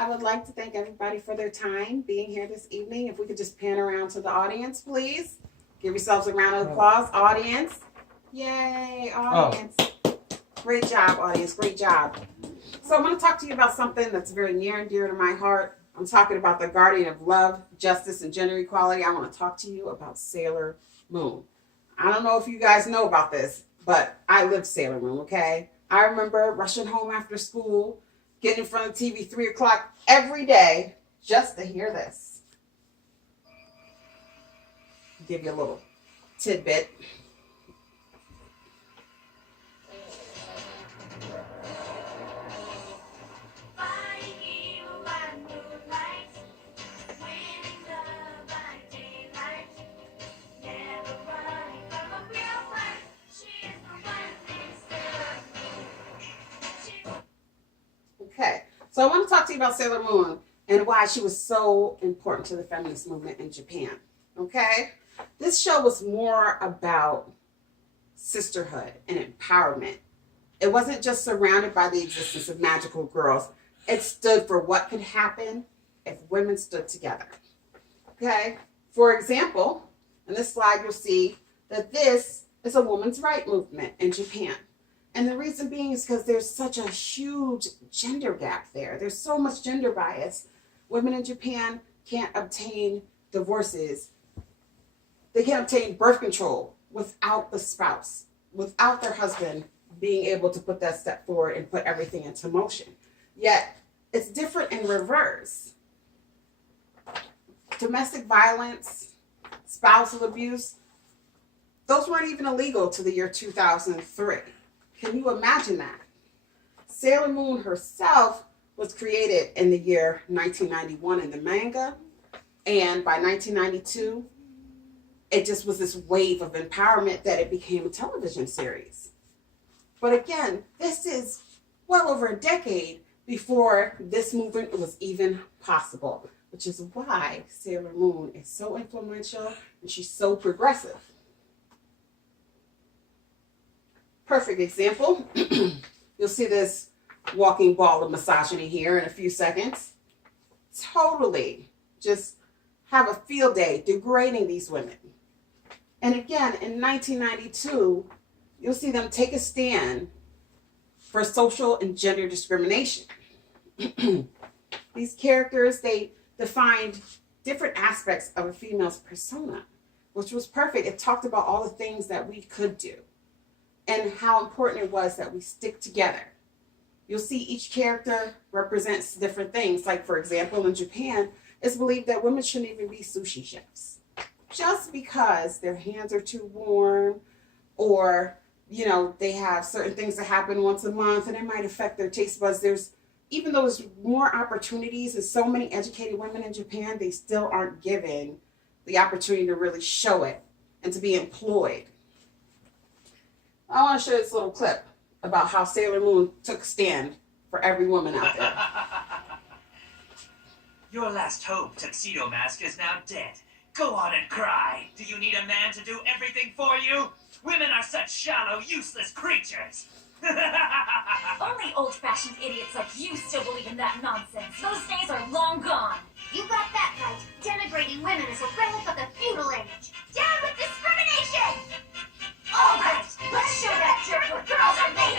I would like to thank everybody for their time being here this evening. If we could just pan around to the audience, please. Give yourselves a round of applause, audience. Yay, audience. Great job, audience. Great job. So I'm going to talk to you about something that's very near and dear to my heart. I'm talking about the guardian of love, justice, and gender equality. I want to talk to you about Sailor Moon. I don't know if you guys know about this, but I lived Sailor Moon, okay? I remember rushing home after school, getting in front of the TV 3 o'clock every day just to hear this. Give you a little tidbit. Okay, so I want to talk to you about Sailor Moon and why she was so important to the feminist movement in Japan. Okay, this show was more about sisterhood and empowerment. It wasn't just surrounded by the existence of magical girls. It stood for what could happen if women stood together. Okay, for example, in this slide you'll see that this is a women's right movement in Japan. And the reason being is because there's such a huge gender gap there. There's so much gender bias. Women in Japan can't obtain divorces. They can't obtain birth control without the spouse, without their husband being able to put that step forward and put everything into motion. Yet, it's different in reverse. Domestic violence, spousal abuse, those weren't even illegal to the year 2003. Can you imagine that? Sailor Moon herself was created in the year 1991 in the manga, and by 1992, it just was this wave of empowerment that it became a television series. But again, this is well over a decade before this movement was even possible, which is why Sailor Moon is so influential and she's so progressive. Perfect example. You'll see this walking ball of misogyny here in a few seconds. Totally just have a field day degrading these women. And again, in 1992, you'll see them take a stand for social and gender discrimination. These characters, they defined different aspects of a female's persona, which was perfect. It talked about all the things that we could do and how important it was that we stick together. You'll see each character represents different things. Like, for example, in Japan, it's believed that women shouldn't even be sushi chefs just because their hands are too warm, or, you know, they have certain things that happen once a month and it might affect their taste buds. Even though there's more opportunities and so many educated women in Japan, they still aren't given the opportunity to really show it and to be employed. I want to show this little clip about how Sailor Moon took a stand for every woman out there. Your last hope, Tuxedo Mask, is now dead. Go on and cry. Do you need a man to do everything for you? Women are such shallow, useless creatures. Only old-fashioned idiots like you still believe in that nonsense. Those days are long gone. You got that right. Denigrating women is a relic of the feudal age. Down with discrimination! All right, let's show that jerk what girls are made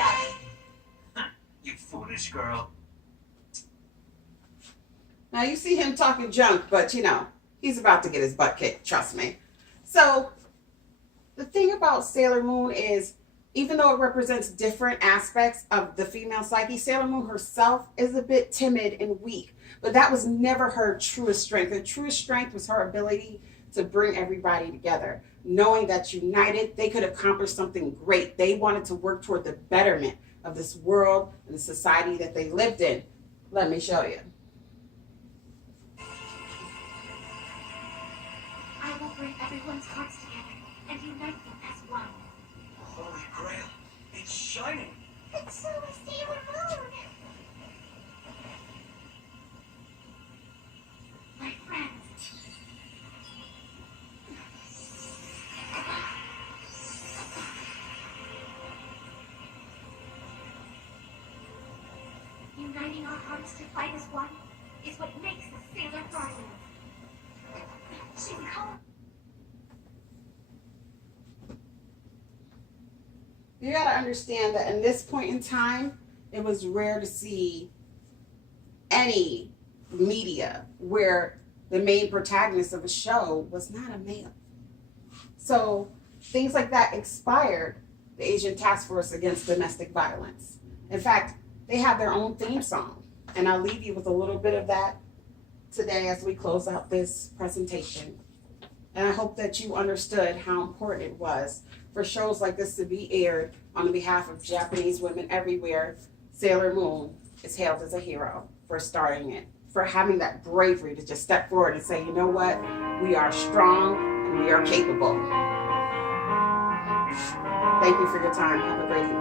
of! You foolish girl. Now you see him talking junk, but you know, he's about to get his butt kicked, trust me. So, the thing about Sailor Moon is, even though it represents different aspects of the female psyche, Sailor Moon herself is a bit timid and weak. But that was never her truest strength. Her truest strength was her ability to bring everybody together, knowing that united, they could accomplish something great. They wanted to work toward the betterment of this world and the society that they lived in. Let me show you. I will bring everyone's hearts together and unite them as one. Holy Grail, it's shining. It's so a Sailor Moon! My friends. Uniting our hearts to fight as one, You got to understand that in this point in time, it was rare to see any media where the main protagonist of a show was not a male. So things like that expired the Asian Task Force Against Domestic Violence. In fact, they have their own theme song. And I'll leave you with a little bit of that today as we close out this presentation. And I hope that you understood how important it was for shows like this to be aired on behalf of Japanese women everywhere. Sailor Moon is hailed as a hero for starting it, for having that bravery to just step forward and say, you know what, we are strong and we are capable. Thank you for your time. Have a great evening.